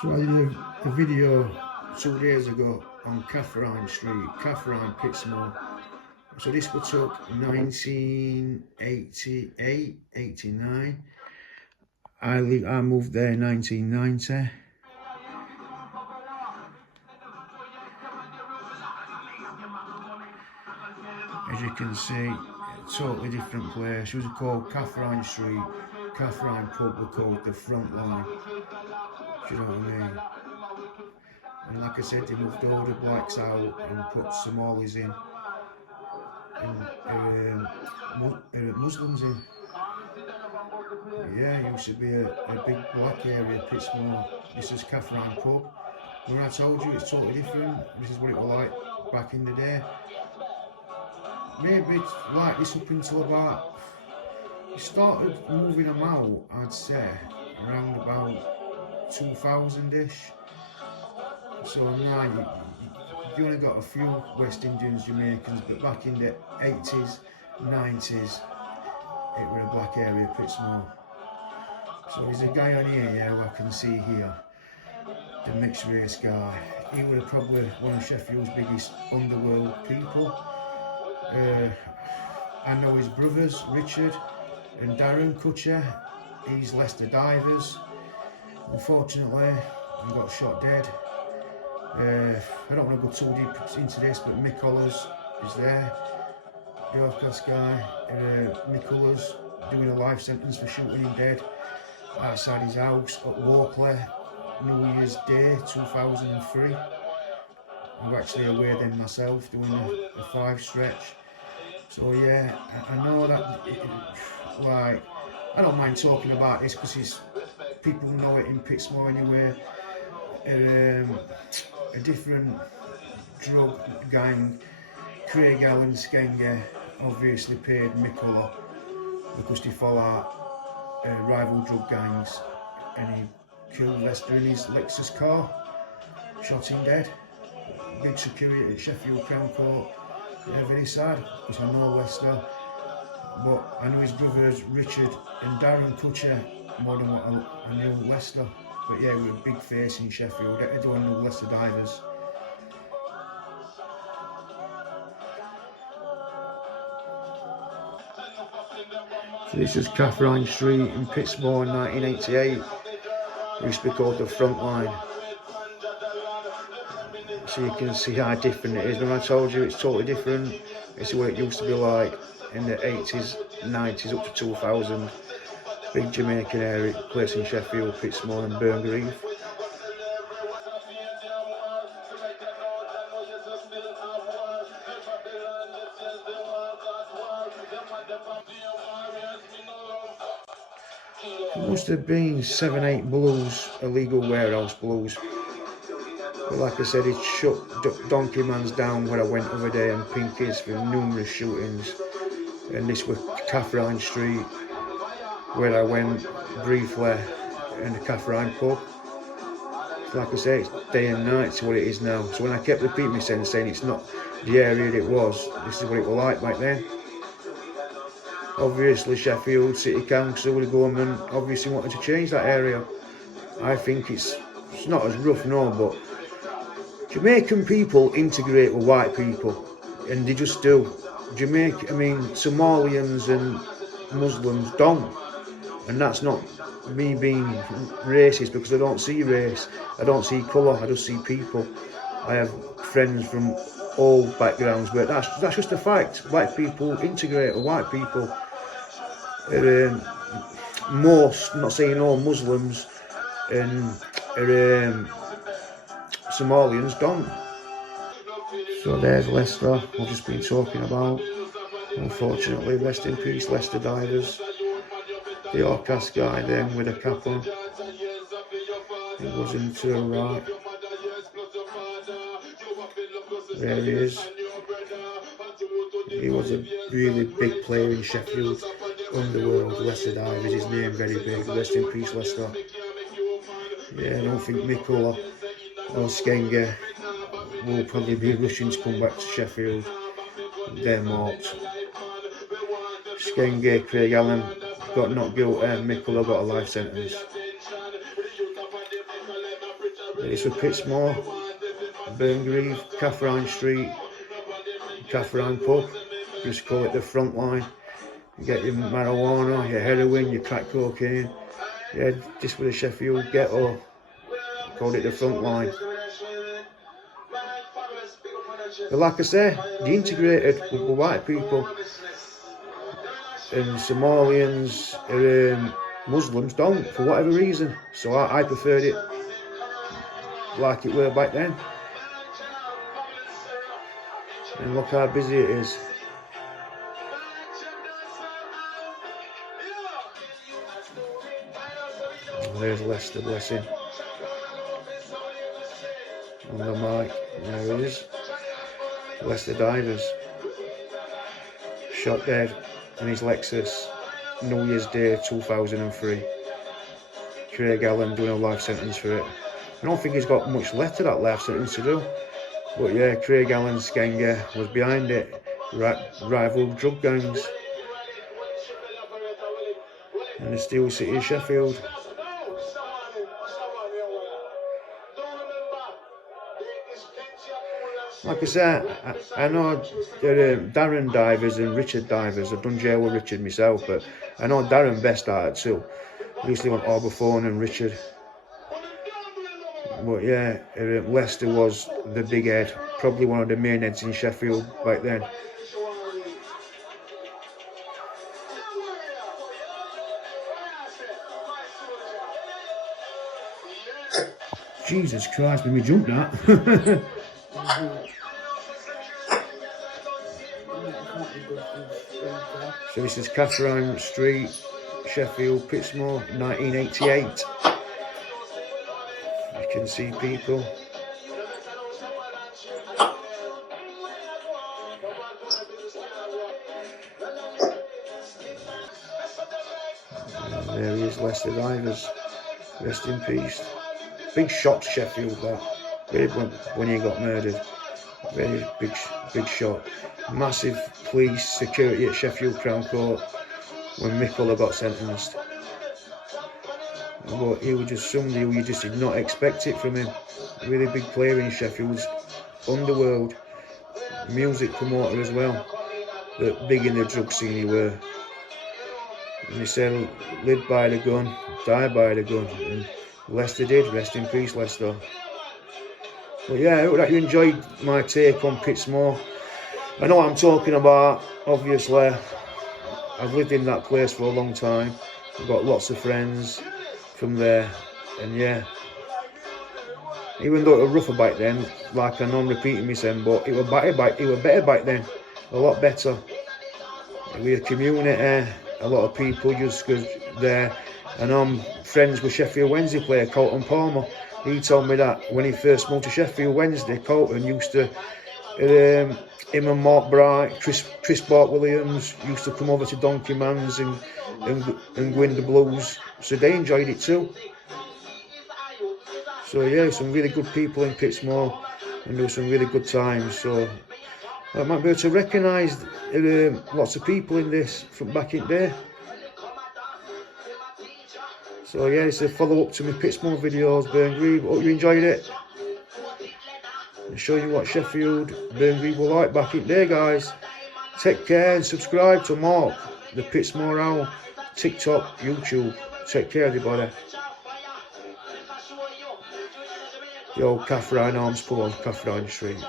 So I did a video 2 days ago on Catherine Street, Catherine, Pitsmore. So this was took 1988, 89. I moved there in 1990. As you can see, totally different place. It was called Catherine Street. Catherine pub was called the Front Line. Do you know what I mean? And like I said, they moved all the blacks out and put Somalis in and Muslims in. Yeah, it used to be a big black area, Pitsmore. This is Catherine pub. When I told you it's totally different, this is what it was like back in the day. Maybe it's like this up until about, we started moving them out, I'd say, around about 2000-ish. So now you only got a few West Indians, Jamaicans, but back in the 80s, 90s, it was a black area, Pittsmore. So there's a guy on here, yeah, who I can see here, the mixed race guy. He was probably one of Sheffield's biggest underworld people. I know his brothers, Richard and Darren Kutcher. He's Leicester Divers. Unfortunately, he got shot dead. I don't want to go too deep into this, but Mick Hollers is there. The Orcas guy, Mick Hollers, doing a life sentence for shooting him dead outside his house at Walkley, New Year's Day 2003. I'm actually aware then myself, doing a 5 stretch. So yeah, I know that, like, I don't mind talking about this because people know it in Pittsmore anyway. A different drug gang, Craig Allen Skenge, obviously paid Mikola because they follow rival drug gangs, and he killed Lester in his Lexus car, shot him dead. Big security at Sheffield Crown Court. Yeah, very sad, because I know Lester, but I know his brothers Richard and Darren Kutcher more than what I knew Lester. But yeah, we're a big face in Sheffield. Everyone knew Leicester Divers. So this is Catherine Street in Pittsmore in 1988. It used to be called the Front Line. So you can see how different it is. When I told you it's totally different, this is what it used to be like in the 80s, 90s up to 2000. Big Jamaican area, place in Sheffield, Pittsmore and Burngreave. There must have been 7-8 blues, illegal warehouse blues. But like I said, it shut Donkey Man's down where I went the other day, and Pinky's for numerous shootings. And this was Catherine Street, where I went briefly, in the Catherine pub. Like I say, it's day and night to what it is now. So when I kept repeating myself saying it's not the area it was, this is what it was like back then. Obviously Sheffield City Council, the government, obviously wanted to change that area. I think it's not as rough, no, but Jamaican people integrate with white people, and they just do. Somalians and Muslims don't. And that's not me being racist, because I don't see race, I don't see colour, I just see people. I have friends from all backgrounds, but that's just a fact. Black people integrate with white people. Most, I'm not saying all Muslims and Somalians don't. So there's Leicester, I've just been talking about. Unfortunately, rest in peace, Leicester Divers. The Orcas guy then with a cap on. He wasn't to the right. There he is. He was a really big player in Sheffield underworld, Leicester Divers. His name very big. Rest in peace, Leicester. Yeah, I don't think Nicola or Skenge will probably be rushing to come back to Sheffield. They're marked. Skenge, Craig Allen got not guilty, Mikola got a life sentence. It's for Pitsmore, Burngreave, Catherine Street, Catherine Pub. Just call it the front line. You get your marijuana, your heroin, your crack cocaine. Yeah, just for the Sheffield ghetto. Called it the front line. But like I say, they integrated with the white people. And Somalians, Muslims don't, for whatever reason. So I preferred it like it were back then. And look how busy it is. There's Lester, bless him. On the mic, there he is. Lester Divers. Shot dead in his Lexus, New Year's Day 2003. Craig Allen doing a life sentence for it. I don't think he's got much left of that life sentence to do. But yeah, Craig Allen's gang was behind it. Rival drug gangs. In the steel city of Sheffield. Like I said, I know Darren Divers and Richard Divers. I've done jail with Richard myself, but I know Darren best at it too. I used to want Orberphone and Richard. But yeah, Lester was the big head, probably one of the main heads in Sheffield back then. Jesus Christ, made me jump that. So this is Catherine Street, Sheffield, Pittsmore, 1988. You can see people. And there he is, Lester Divers. Rest in peace. Big shot, Sheffield, that. When he got murdered. Very big shot. Massive police security at Sheffield Crown Court when Mikulla got sentenced. But he was just somebody who you just did not expect it from him. Really big player in Sheffield's underworld. Music promoter as well. But big in the drug scene he were. And he said, live by the gun, die by the gun. And Lester did. Rest in peace, Lester. But yeah, I hope that you enjoyed my take on Pitsmore. I know what I'm talking about, obviously. I've lived in that place for a long time. I've got lots of friends from there. And yeah, even though it was rougher back then, like I know I'm repeating myself, but it was better back then. A lot better. We had a community, a lot of people just go there. And I'm friends with Sheffield Wednesday player, Colton Palmer. He told me that when he first moved to Sheffield Wednesday, Colton used to, him and Mark Bright, Chris Bart Williams used to come over to Donkey Man's and go in the blues. So they enjoyed it too. So yeah, some really good people in Pittsmore, and there were some really good times. So I might be able to recognise lots of people in this from back in there. So yeah, it's a follow-up to my Pittsmore videos, Burngreave. Hope you enjoyed it. I'll show you what Sheffield, Burngreave were like back in there, guys. Take care and subscribe to Mark, the Pitsmore Owl, TikTok, YouTube. Take care, everybody. The old Catherine Arms Pub on Catherine Street.